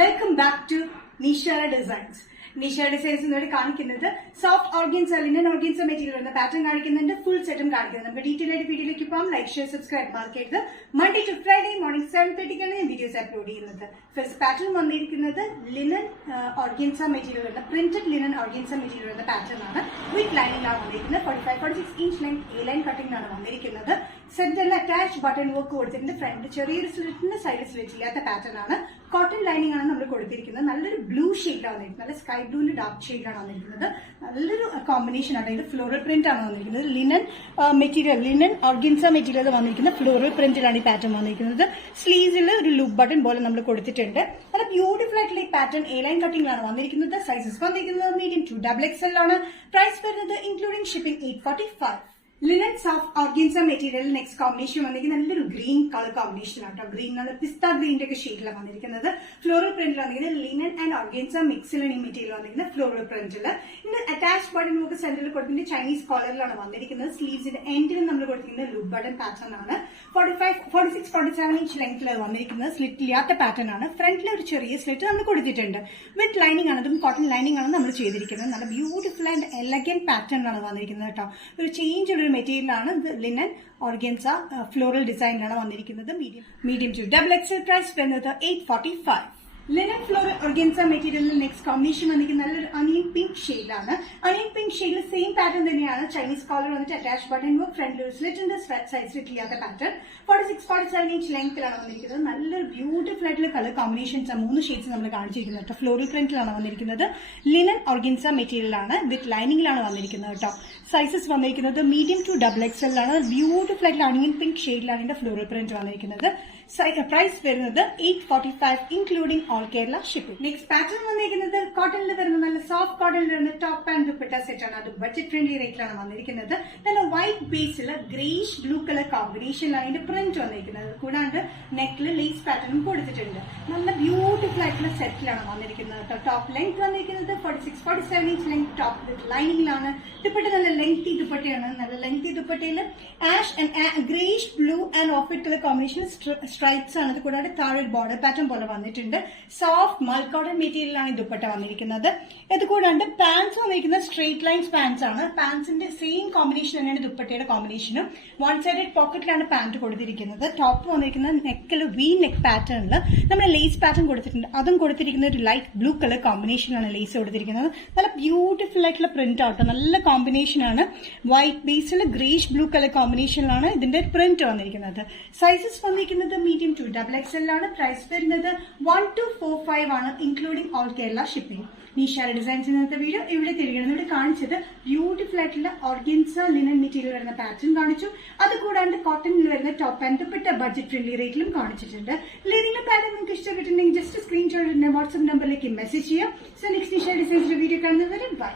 Welcome back to Nishara designs. Nishara designs എന്നോട് കാണിക്കുന്നത് soft organza, linen organza material വരുന്ന pattern കാണിക്കുന്നുണ്ട്, ഫുൾ സെറ്റും കാണിക്കുന്നുണ്ട്. നമുക്ക് ഡീറ്റെയിൽ ആയിട്ട് വീഡിയോയിലേക്ക് പോകാം. ലൈക്ക്, ഷെയർ, സബ്സ്ക്രൈബ് മാർക്കരുത്. മൺഡേ ടു ഫ്രൈഡേ മോർണിംഗ് 7:30 ഞാൻ വീഡിയോസ് അപ്ലോഡ് ചെയ്യുന്നത്. ഫസ്റ്റ് പാറ്റേൺ വന്നിരിക്കുന്നത് ലിനൻ ഓർഗൻസ മെറ്റീരിയൽ വരുന്ന പ്രിന്റഡ് ലിനൻ ഓർഗൻസ മെറ്റീരിയൽ വരുന്ന പാറ്റേൺ ആണ്. വിത്ത് ലൈനിംഗ് ആണ് വന്നിരിക്കുന്നത്. 45-46 inch length A line cutting ആണ് വന്നിരിക്കുന്നത്. സെന്ററിൽ അറ്റാച്ച് ബട്ടൺ വർക്ക് കൊടുത്തിട്ടുണ്ട്. ഫ്രണ്ട് ചെറിയൊരു സ്ലിറ്റിന്റെ സൈഡ് സ്ലിറ്റ് ഇല്ലാത്ത പാറ്റേൺ ആണ്. കോട്ടൺ ലൈനിങ് ആണ് നമ്മൾ കൊടുത്തിരിക്കുന്നത്. നല്ലൊരു ബ്ലൂ ഷെയ്ഡാണ് വന്നിരിക്കുന്നത്. നല്ല സ്കൈ ബ്ലൂവിന്റെ ഡാർക്ക് ഷെയ്ഡാണ് വന്നിരിക്കുന്നത്. നല്ലൊരു കോമ്പിനേഷൻ ആണ്. ഇത് ഫ്ലോറൽ പ്രിന്റ് ആണ് വന്നിരിക്കുന്നത്. Linen material, linen organza material വന്നിരിക്കുന്ന ഫ്ലോറൽ പ്രിന്റിലാണ് ഈ പാറ്റേൺ വന്നിരിക്കുന്നത്. സ്ലീവ്സിൽ ഒരു ലൂപ്പ് ബട്ടൺ പോലെ നമ്മൾ കൊടുത്തിട്ടുണ്ട്. നല്ല ബ്യൂട്ടിഫുൾ ആയിട്ടുള്ള ഈ പാറ്റേൺ എ ലൈൻ കട്ടിംഗിലാണ് വന്നിരിക്കുന്നത്. സൈസസ് വന്നിരിക്കുന്നത് മീഡിയം ടു XXL ആണ്. പ്രൈസ് വരുന്നത് including shipping 845. Linen soft organza material next combination വന്നിരിക്കുന്നത് നല്ലൊരു ഗ്രീൻ കളർ കോമ്പിനേഷൻ ആട്ടോ. ഗ്രീൻ നല്ല പിസ്ത ഗ്രീൻ്റെ ഒക്കെ ഷെയ്ഡിലാണ് വന്നിരിക്കുന്നത്. ഫ്ലോറൽ പ്രിന്റിൽ വന്നിരിക്കുന്നത് ലിനൻ ആൻഡ് ഓർഗൻസ മിക്സിലാണ് ഈ മെറ്റീരിയൽ വന്നിരിക്കുന്നത്. ഫ്ലോറൽ പ്രിന്റിൽ ഇതിന്റെ അറ്റാച്ച് ബട്ടൺ നമുക്ക് സെന്ററിൽ കൊടുത്തിട്ട് ചൈനീസ് കോളറിലാണ് വന്നിരിക്കുന്നത്. സ്ലീവ്സിന്റെ എൻഡിൽ നമ്മൾ കൊടുത്തിരിക്കുന്നത് ലൂപ്പ് ബട്ടൺ പാറ്റേൺ ആണ്. 45-46-47 ഇഞ്ച് ലെങ്ത്തിൽ വന്നിരിക്കുന്നത്. സ്ലിറ്റ് ഇല്ലാത്ത പാറ്റേൺ ആണ്. ഫ്രണ്ടിൽ ഒരു ചെറിയ സ്ലിറ്റ് നമ്മൾ കൊടുത്തിട്ടുണ്ട്. വിത്ത് ലൈനിങ് ആണ്. അതും കോട്ടൺ ലൈനിങ് ആണ് നമ്മൾ ചെയ്തിരിക്കുന്നത്. നല്ല ബ്യൂട്ടിഫുൾ ആൻഡ് എലഗന്റ് പാറ്റേണിലാണ് വന്നിരിക്കുന്നത് കേട്ടോ. ഒരു ചേഞ്ച് ഉള്ള മെറ്റീരിയൽ ആണ്. ലിനൻ ഓർഗൻസ ഫ്ലോറൽ ഡിസൈനിലാണ് വന്നിരിക്കുന്നത്. Medium to XXL. പ്രൈസ് വരുന്നത് 845. ലിനൻ ഫ്ലോറൽ ഓർഗൻസ മെറ്റീരിയലിൽ നെക്സ്റ്റ് കോമ്പിനേഷൻ വന്നിരിക്കുന്നത് നല്ലൊരു അണിയൻ പിങ്ക് ഷെയ്ഡിലാണ്. അണിയൻ പിങ്ക് ഷെയ്ഡിൽ സെയിം പാറ്റേൺ തന്നെയാണ്. ചൈനീസ് കോളർ വന്നിട്ട് അറ്റാച്ച് ബട്ടൺ വർക്ക്, ഫ്രണ്ടിൽ ഒരു സ്ലിറ്റിന്റെ സൈഡ് സ്ലിറ്റ് ഇല്ലാത്ത പാറ്റേൺ. 46-47 ഇഞ്ച് ലെങ്ത്തിലാണ് വന്നിരിക്കുന്നത്. നല്ലൊരു ബ്യൂട്ടിഫുൾ ആയിട്ടുള്ള കളർ കോമ്പിനേഷൻസ് 3 ഷെയ്ഡ്സ് നമ്മൾ കാണിച്ചിരിക്കുന്നത് കേട്ടോ. ഫ്ലോറൽ പ്രിന്റിലാണ് വന്നിരിക്കുന്നത്. ലിനൻ ഓർഗൻസ മെറ്റീരിയലാണ്. വിത്ത് ലൈനിങ്ങിലാണ് വന്നിരിക്കുന്നത് കേട്ടോ. സൈസസ് വന്നിരിക്കുന്നത് മീഡിയം ടു XXL ആണ്. ബ്യൂട്ടിഫുൾ ആയിട്ടുള്ള അണിയൻ പിങ്ക് ഷെയ്ഡിലാണ് ഇതിന്റെ ഫ്ലോറൽ പ്രിന്റ് വന്നിരിക്കുന്നത്. പ്രൈസ് വരുന്നത് 845 including all Kerala shipping. Next pattern വന്നിരിക്കുന്നത് കോട്ടണിൽ വരുന്ന നല്ല സോഫ്റ്റ് കോട്ടണിൽ വരുന്ന ടോപ്പ് ആൻഡ് ദുപ്പട്ട സെറ്റ് ആണ്. അത് ബഡ്ജറ്റ് ഫ്രണ്ട്ലി റേറ്റിലാണ് വന്നിരിക്കുന്നത്. നല്ല വൈറ്റ് ബേസിൽ ഗ്രേഷ് ബ്ലൂ കളർ കോമ്പിനേഷനിലാണ് അതിന്റെ പ്രിന്റ് വന്നിരിക്കുന്നത്. കൂടാണ്ട് നെക്കിൽ ലേസ് പാറ്റേണും കൊടുത്തിട്ടുണ്ട്. നല്ല ബ്യൂട്ടിഫുൾ ആയിട്ടുള്ള സെറ്റിലാണ് വന്നിരിക്കുന്നത് കേട്ടോ. ടോപ്പ് ലെങ്ത് വന്നിരിക്കുന്നത് 46-47 ഇഞ്ച് ലെങ്ത് ടോപ്പ് വിത്ത് ലൈനിങ്ങിലാണ്. ദുപ്പട്ട നല്ല ലെങ്തി ദുപ്പട്ടയാണ്. നല്ല ലെങ്തി ദുപ്പട്ടയിൽ ash and greyish blue and off white colour combination stripes ആണ്. അത് കൂടാതെ താഴെ ബോർഡർ പാറ്റേൺ പോലെ വന്നിട്ടുണ്ട്. സോഫ്റ്റ് മൾക്കോട്ടൺ മെറ്റീരിയലാണ് ഈ ദുപ്പട്ട വന്നിരിക്കുന്നത്. ഇത് കൂടാണ്ട് പാൻസ് വന്നിരിക്കുന്നത് സ്ട്രേറ്റ് ലൈൻസ് പാൻസ് ആണ്. പാൻസിന്റെ സെയിം കോമ്പിനേഷൻ തന്നെയാണ് ദുപ്പട്ടയുടെ കോമ്പിനേഷനും. വൺ സൈഡഡ് പോക്കറ്റിലാണ് പാന്റ് കൊടുത്തിരിക്കുന്നത്. ടോപ്പ് വന്നിരിക്കുന്നത് നെക്കിൽ വി നെക്ക് പാറ്റേണിൽ നമ്മൾ ലേസ് പാറ്റേൺ കൊടുത്തിട്ടുണ്ട്. അതും കൊടുത്തിരിക്കുന്ന ഒരു ലൈറ്റ് ബ്ലൂ കളർ കോമ്പിനേഷനാണ് ലേസ് കൊടുത്തിരിക്കുന്നത്. നല്ല ബ്യൂട്ടിഫുൾ ആയിട്ടുള്ള പ്രിന്റ് ആട്ടോ. നല്ല കോമ്പിനേഷനാണ്. വൈറ്റ് ബേസിൽ ഗ്രേഷ് ബ്ലൂ കളർ കോമ്പിനേഷനിലാണ് ഇതിന്റെ പ്രിന്റ് വന്നിരിക്കുന്നത്. സൈസസ് വന്നിരിക്കുന്നത് മീഡിയം ടു XXL ആണ്. പ്രൈസ് വരുന്നത് 1245 ആണ് including all Kerala shipping. Nishara designs ഇന്നത്തെ വീഡിയോ ഇവിടെ തിരികെ കാണിച്ചത് ബ്യൂട്ടിഫുൾ ആയിട്ടുള്ള ഓർഗൻസ ലിനൻ മെറ്റീരിയൽ വരുന്ന പാറ്റേൺ കാണിച്ചു. അതുകൂടാണ്ട് കോട്ടണിൽ വരുന്ന top and dupatta budget friendly റേറ്റിലും കാണിച്ചിട്ടുണ്ട്. ഏതെങ്കിലും പാറ്റേൺ നിങ്ങൾക്ക് ഇഷ്ടപ്പെട്ടിട്ടുണ്ടെങ്കിൽ ജസ്റ്റ് സ്ക്രീൻഷോട്ട് വാട്സ്ആപ്പ് നമ്പറിലേക്ക് മെസ്സേജ് ചെയ്യാം. സോ നെക്സ്റ്റ് നിഷാര ഡിസൈൻസിന്റെ വീഡിയോ കാണുന്നവരെ ബൈ.